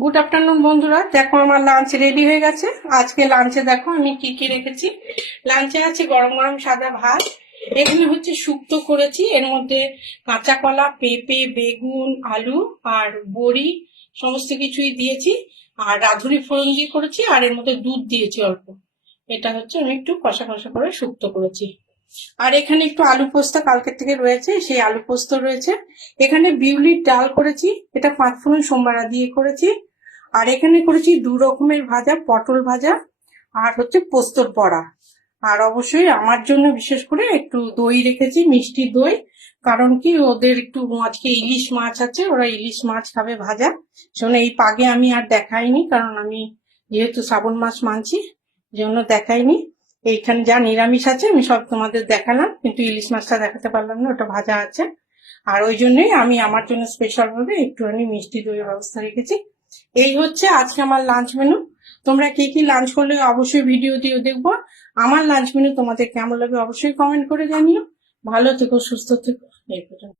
Good afternoon বন্ধুরা, দেখো আমার লাঞ্চ রেডি হয়ে গেছে। আজকে লাঞ্চে দেখো আমি কি কি রেখেছি। লাঞ্চে আছে গরম গরম সাদা ভাত, এখানে হচ্ছে শুক্তো করেছি, এর মধ্যে কাঁচা কলা, পেঁপে, বেগুন, আলু আর বড়ি সমস্ত কিছুই দিয়েছি। আর রাঁধুনি ফোড়ন দিয়ে করেছি, আর এর মধ্যে দুধ দিয়েছি অল্প। এটা হচ্ছে আমি একটু কষা কষা করে শুক্তো করেছি। আর এখানে একটু আলু পোস্তা কালকের থেকে রয়েছে, সেই আলু পোস্ত রয়েছে। এখানে বিউলির ডাল করেছি, এটা পাঁচফোড়ন সোমবারা দিয়ে করেছি। আর এখানে করেছি দু রকমের ভাজা, পটল ভাজা আর হচ্ছে পোস্তর বড়া। আর অবশ্যই আমার জন্য বিশেষ করে একটু দই রেখেছি, মিষ্টি দই। কারণ কি, ওদের একটু আজকে ইলিশ মাছ আছে, ওরা ইলিশ মাছ খাবে ভাজা। সেজন্য এই পাগে আমি আর দেখাইনি, কারণ আমি যেহেতু শ্রাবণ মাস মানছি, জন্য দেখাইনি। এইখানে যা নিরামিষ আছে আমি সব তোমাদের দেখালাম, কিন্তু ইলিশ মাছটা দেখাতে পারলাম না, ওটা ভাজা আছে। আর ওই জন্যই আমি আমার জন্য স্পেশাল ভাবে একটুখানি মিষ্টি দইয়ের ব্যবস্থা রেখেছি। এই হচ্ছে আজকে আমার লাঞ্চ মেনু। তোমরা কি কি লাঞ্চ করলে অবশ্যই ভিডিও দিয়ে দেখবো। আমার লাঞ্চ মেনু তোমাদের কেমন লাগে অবশ্যই কমেন্ট করে জানিও। ভালো থেকো, সুস্থ থেকো। এই পর্যন্ত।